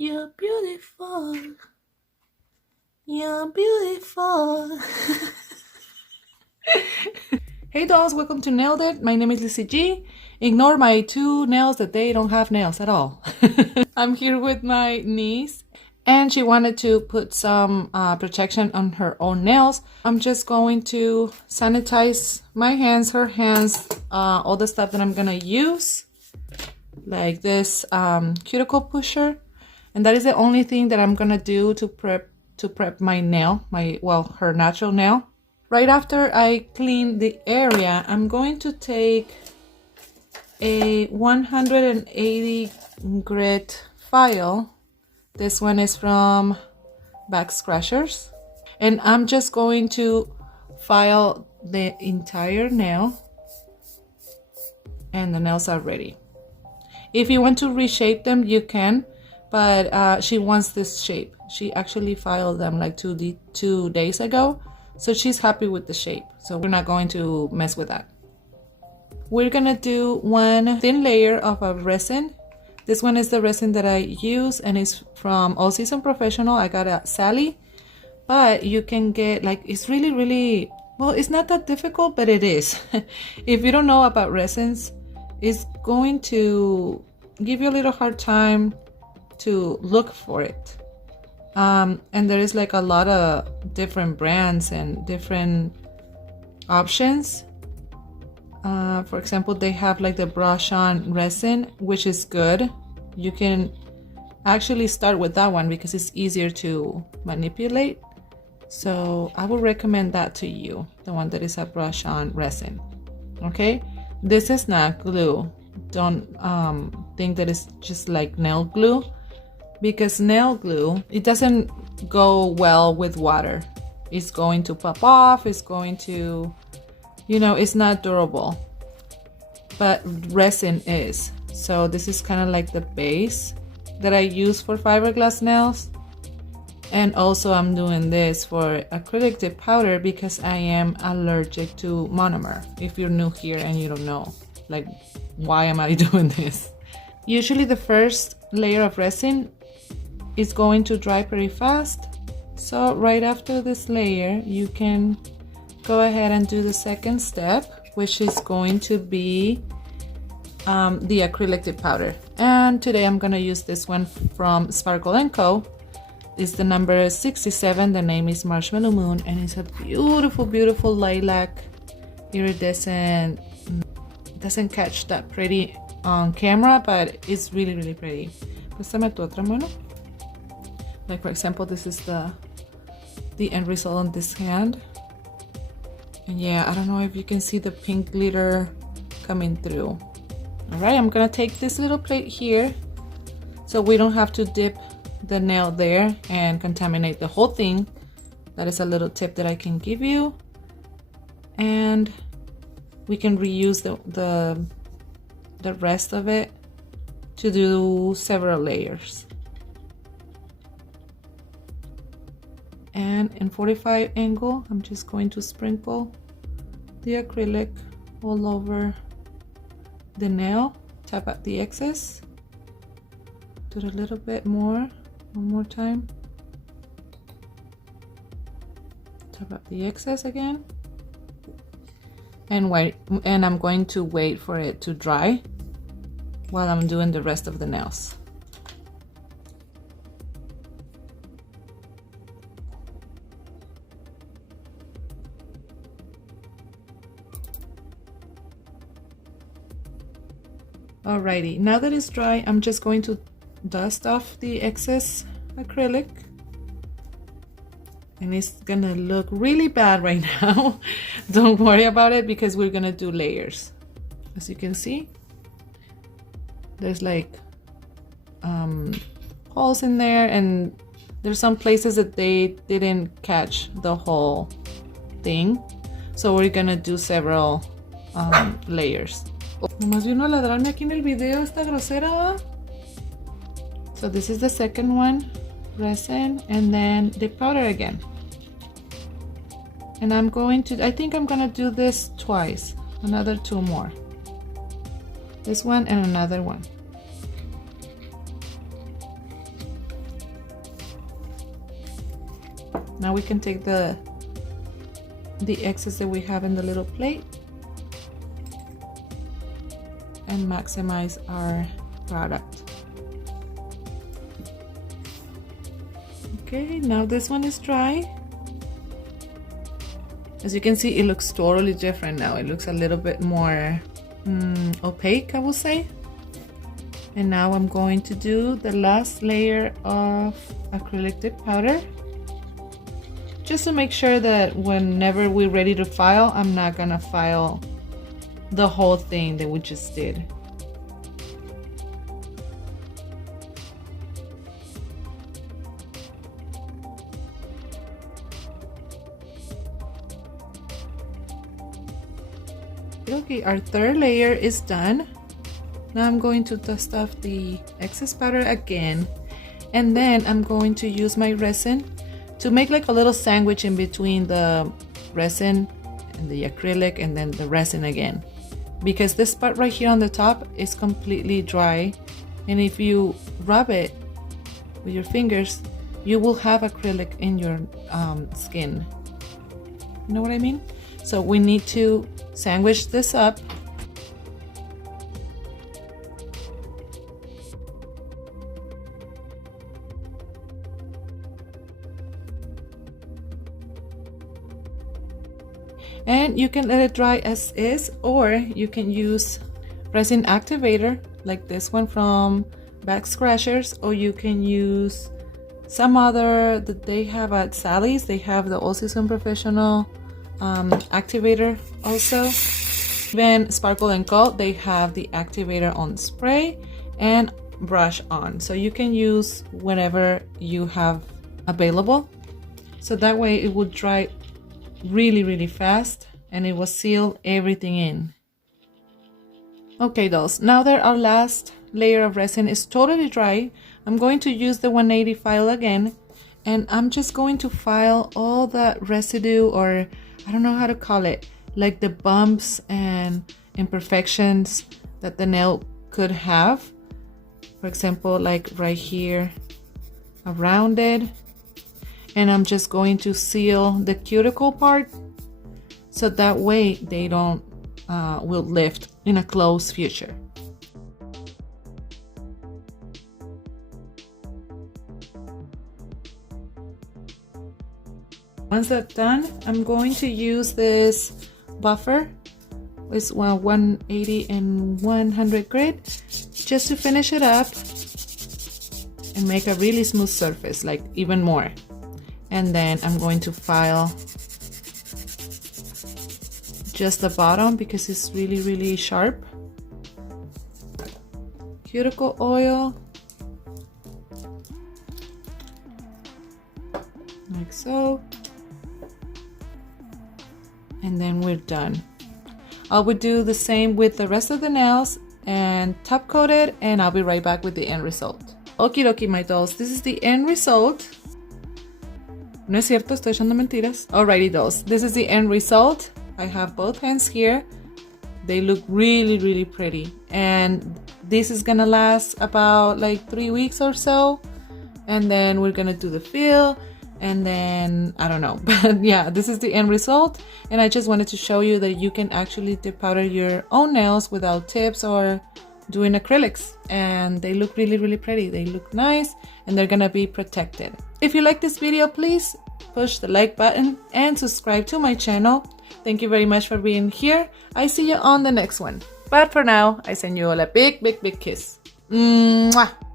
You're beautiful. You're beautiful. Hey dolls, welcome to Nailed It. My name is Lizy G. Ignore my two nails that they don't have nails at all. I'm here with my niece and she wanted to put some protection on her own nails. I'm just going to sanitize my hands, her hands, all the stuff that I'm gonna use, like this cuticle pusher. And that is the only thing that I'm gonna do to prep my nail, her natural nail. Right after I clean the area, I'm going to take a 180 grit file. This one is from Back Scratchers. And I'm just going to file the entire nail. And the nails are ready. If you want to reshape them, you can. But she wants this shape. She actually filed them like 2 days ago. So she's happy with the shape. So we're not going to mess with that. We're gonna do one thin layer of a resin. This one is the resin that I use and it's from All Season Professional. I got it at Sally. But you can get, like, it's really, well, it's not that difficult, but it is. If you don't know about resins, it's going to give you a little hard time to look for it. And there is like a lot of different brands and different options. For example, they have like the brush on resin, which is good. You can actually start with that one because it's easier to manipulate. So I would recommend that to you, the one that is a brush on resin. Okay, this is not glue. Don't think that it's just like nail glue, because nail glue, it doesn't go well with water. It's going to pop off, it's going to, it's not durable. But resin is. So this is kind of like the base that I use for fiberglass nails. And also I'm doing this for acrylic dip powder because I am allergic to monomer. If you're new here and you don't know, like, why am I doing this? Usually the first layer of resin is going to dry pretty fast. So right after this layer, you can go ahead and do the second step, which is going to be the acrylic dip powder. And today I'm gonna use this one from Sparkle & Co. It's the number 67. The name is Marshmallow Moon, and it's a beautiful lilac iridescent. It doesn't catch that pretty on camera, but it's really pretty. Pásame tu otra mano. Like, for example, this is the end result on this hand. And yeah, I don't know if you can see the pink glitter coming through. All right, I'm gonna take this little plate here so we don't have to dip the nail there and contaminate the whole thing. That is a little tip that I can give you. And we can reuse the rest of it to do several layers. And in 45 angle, I'm just going to sprinkle the acrylic all over the nail. Tap out the excess. Do it a little bit more, one more time. Tap out the excess again. And wait, and I'm going to wait for it to dry while I'm doing the rest of the nails. Alrighty, now that it's dry, I'm just going to dust off the excess acrylic. And it's gonna look really bad right now. Don't worry about it because we're gonna do layers. As you can see, there's like holes in there, and there's some places that they didn't catch the whole thing. So we're gonna do several layers. Nomás vino a ladrarme aquí en el video esta grosera, ¿va? So this is the second one, resin, and then the powder again. And I think I'm gonna do this twice, another 2 more. This one and another one. Now we can take the excess that we have in the little plate and maximize our product. Okay, now this one is dry. As you can see, it looks totally different now. It looks a little bit more opaque, I will say. And now I'm going to do the last layer of acrylic dip powder, just to make sure that whenever we're ready to file, I'm not gonna file the whole thing that we just did. Okay, our third layer is done. Now I'm going to dust off the excess powder again, and then I'm going to use my resin to make like a little sandwich in between the resin and the acrylic and then the resin again, because this part right here on the top is completely dry, and if you rub it with your fingers, you will have acrylic in your skin. You know what I mean? So we need to sandwich this up. And you can let it dry as is, or you can use resin activator like this one from Back Scratchers, or you can use some other that they have at Sally's. They have the All Season Professional activator also. Even Sparkle & Co, they have the activator on spray and brush on, so you can use whatever you have available, so that way it would dry really fast and it will seal everything in. Okay dolls, now that our last layer of resin is totally dry, I'm going to use the 180 file again, and I'm just going to file all that residue, or I don't know how to call it, like the bumps and imperfections that the nail could have. For example, like right here around it. And I'm just going to seal the cuticle part, so that way they don't will lift in a close future. Once that's done, I'm going to use this buffer with 180 and 100 grit just to finish it up and make a really smooth surface, like even more. And then I'm going to file just the bottom because it's really sharp. Cuticle oil, like so. And then we're done. I would do the same with the rest of the nails and top coat it, and I'll be right back with the end result. Okie dokie, my dolls, this is the end result. No es cierto, estoy echando mentiras. Alrighty dolls, this is the end result. I have both hands here. They look really pretty, and this is gonna last about like 3 weeks or so, and then we're gonna do the fill, and then I don't know, but yeah, this is the end result. And I just wanted to show you that you can actually dip powder your own nails without tips or doing acrylics, and they look really pretty. They look nice, and they're gonna be protected. If you like this video, please push the like button and subscribe to my channel. Thank you very much for being here. I see you on the next one, but for now I send you all a big kiss. Mwah!